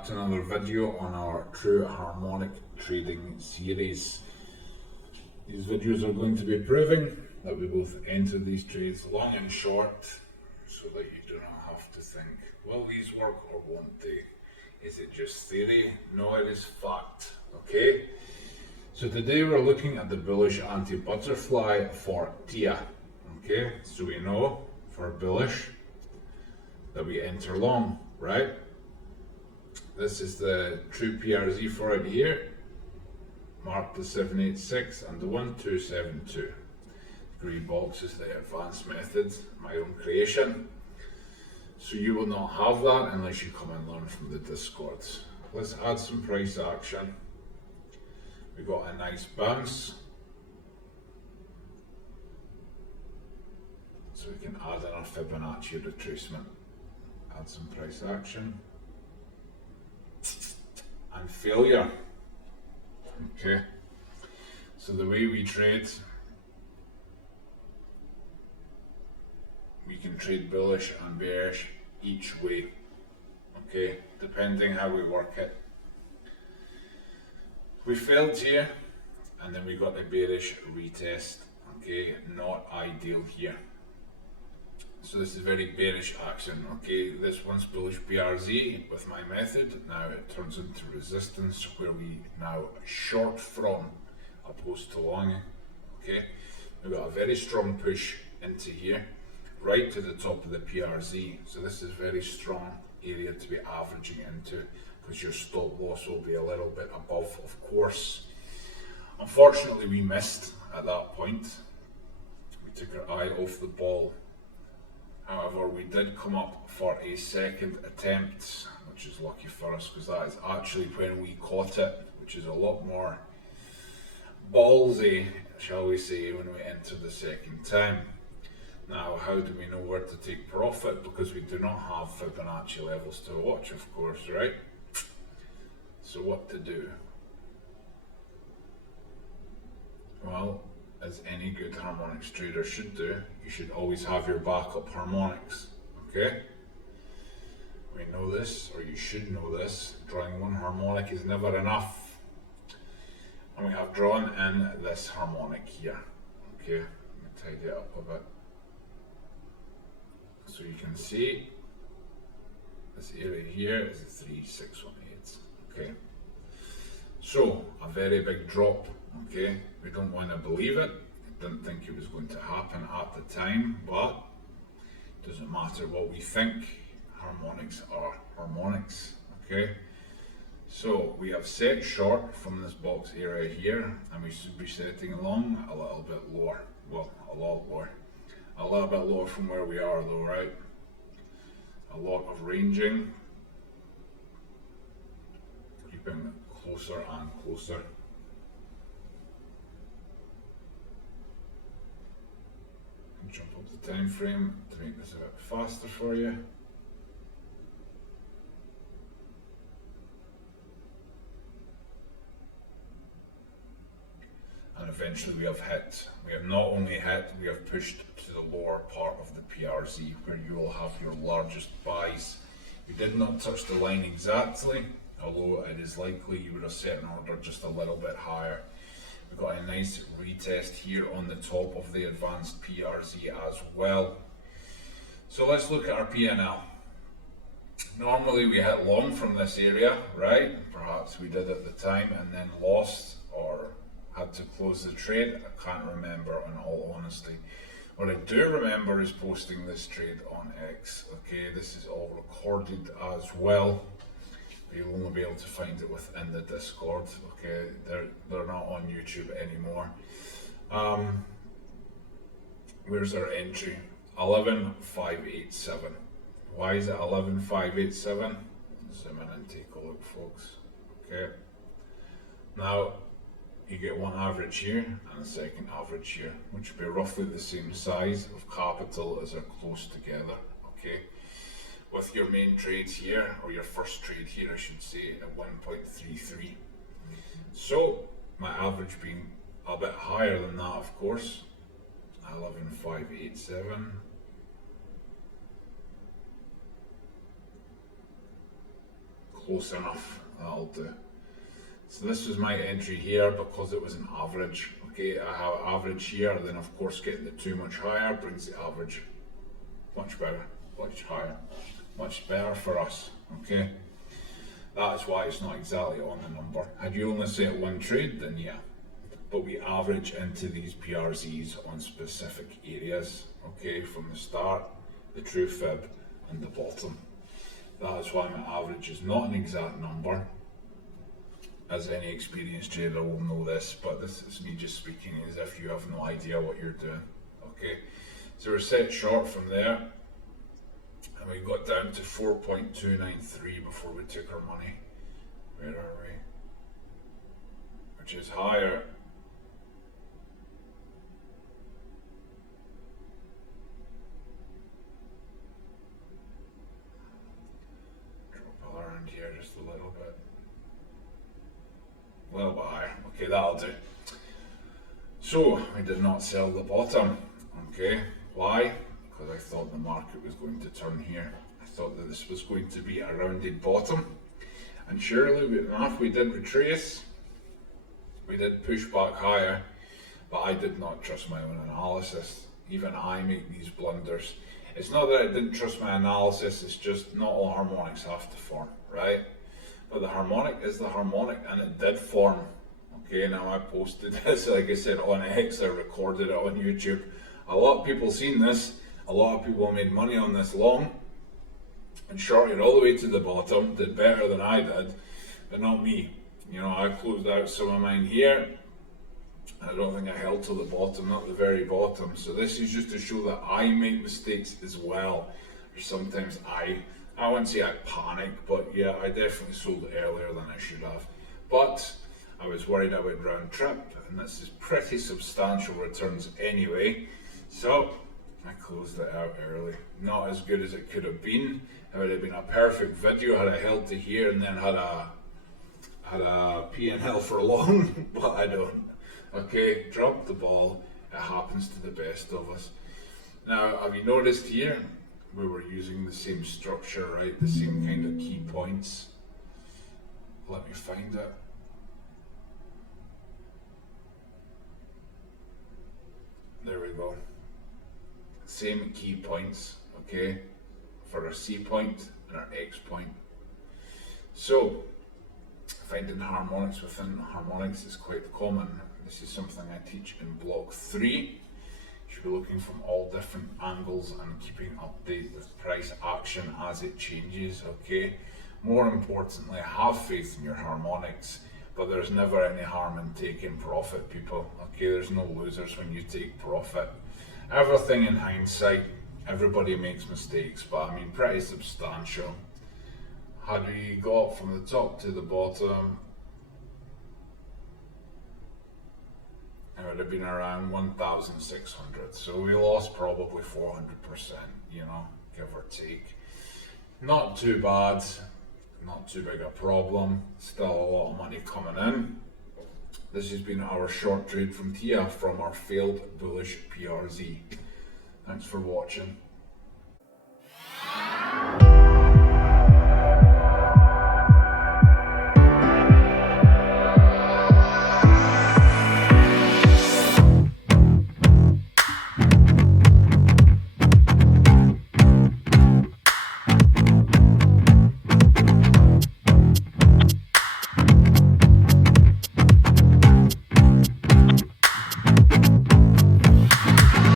back to another video on our True Harmonic Trading series. These videos are going to be proving that we both enter these trades long and short, so that you do not have to think, will these work or won't they? Is it just theory? No, it is fact. Okay? So today we're looking at the bullish anti-butterfly for TIA. Okay? So we know for bullish that we enter long, right? This is the true PRZ for it here, marked the 786 and the 1272. Green box is the advanced method, my own creation. So you will not have that unless you come and learn from the Discord. Let's add some price action. We got a nice bounce. So we can add in our Fibonacci retracement. Add some price action. And failure. Okay, so the way we trade, we can trade bullish and bearish each way, okay, depending how we work it. We failed here and then we got the bearish retest, okay, not ideal here. So this is very bearish action, okay. This one's bullish BRZ with my method. Now it turns into resistance where we now short from opposed to long, okay. We've got a very strong push into here, right to the top of the PRZ. So this is very strong area to be averaging into, because your stop loss will be a little bit above, of course. Unfortunately, we missed at that point. We took our eye off the ball. However, we did come up for a second attempt, which is lucky for us because that is actually when we caught it, which is a lot more ballsy, shall we say, when we enter the second time. Now, how do we know where to take profit? Because we do not have Fibonacci levels to watch, of course, right? So what to do? Well, as any good harmonics trader should do, you should always have your backup harmonics, okay? We know this, or you should know this, drawing one harmonic is never enough. And we have drawn in this harmonic here, okay? Let me tidy it up a bit. So you can see, this area here is a 3618, okay? So, a very big drop, okay? We don't want to believe it. I didn't think it was going to happen at the time, but it doesn't matter what we think. Harmonics are harmonics, okay? So, we have set short from this box area here, and we should be setting long a little bit lower. Well, a lot lower. A little bit lower from where we are though, right? A lot of ranging. Creeping closer and closer. Jump up the time frame to make this a bit faster for you. And eventually we have hit. We have not only hit, we have pushed to the lower part of the PRZ where you will have your largest buys. We did not touch the line exactly, although it is likely you would have set an order just a little bit higher. We've got a nice retest here on the top of the advanced PRZ as well. So let's look at our P&L. Normally we hit long from this area, right? Perhaps we did at the time and then lost or had to close the trade. I can't remember, in all honesty. What I do remember is posting this trade on X. Okay, this is all recorded as well. You'll only be able to find it within the Discord. Okay, they're not on YouTube anymore. Where's our entry? 11,587. Why is it 11,587? Zoom in and take a look, folks. Okay. Now you get one average here and a second average here, which will be roughly the same size of capital as they're close together. Okay. With your main trades here, or your first trade here I should say, at 1.33. So my average being a bit higher than that, of course, 11,587. close enough, that'll do. So this was my entry here because it was an average. Okay, I have average here, then of course getting the 2 much higher brings the average much better, much higher, much better for us. Okay, that's why it's not exactly on the number. Had you only set one trade, then yeah, but we average into these PRZs on specific areas. Okay, from the start, the true fib, and the bottom. That is why my average is not an exact number. As any experienced trader will know this, but this is me just speaking as if you have no idea what you're doing. Okay, so we're set short from there, and we got down to 4.293 before we took our money. Where are we? Which is higher. Drop around here just a little bit. A little bit higher. Okay, that'll do. So I did not sell the bottom. Okay, why? Because I thought the market was going to turn here. I thought that this was going to be a rounded bottom, and surely enough we did retrace. We did push back higher, but I did not trust my own analysis. Even I make these blunders. It's not that I didn't trust my analysis, it's just not all harmonics have to form, right? But the harmonic is the harmonic, and it did form. Okay, now I posted this, like I said, on X, I recorded it on YouTube. A lot of people seen this, a lot of people made money on this long, and shorted all the way to the bottom, did better than I did, but not me. You know, I closed out some of mine here. I don't think I held to the bottom, not the very bottom. So this is just to show that I make mistakes as well. Or sometimes I wouldn't say I panic, but yeah, I definitely sold earlier than I should have. But I was worried I would round trip, and this is pretty substantial returns anyway. So I closed it out early. Not as good as it could have been. It would have been a perfect video had I held to here and then had a P&L for long, but I don't. Okay, dropped the ball. It happens to the best of us. Now, have you noticed here? We were using the same structure, right? The same kind of key points. Let me find it. There we go. Same key points, okay? For our C point and our X point. So, finding harmonics within harmonics is quite common. This is something I teach in block 3. You should be looking from all different angles and keeping update with price action as it changes, okay? More importantly, have faith in your harmonics, but there's never any harm in taking profit, people, okay? There's no losers when you take profit. Everything in hindsight, everybody makes mistakes, but I mean pretty substantial. Had we got from the top to the bottom, it would have been around 1,600. So we lost probably 400%, you know, give or take. Not too bad, not too big a problem. Still a lot of money coming in. This has been our short trade from TIA from our failed bullish PRZ. Thanks for watching.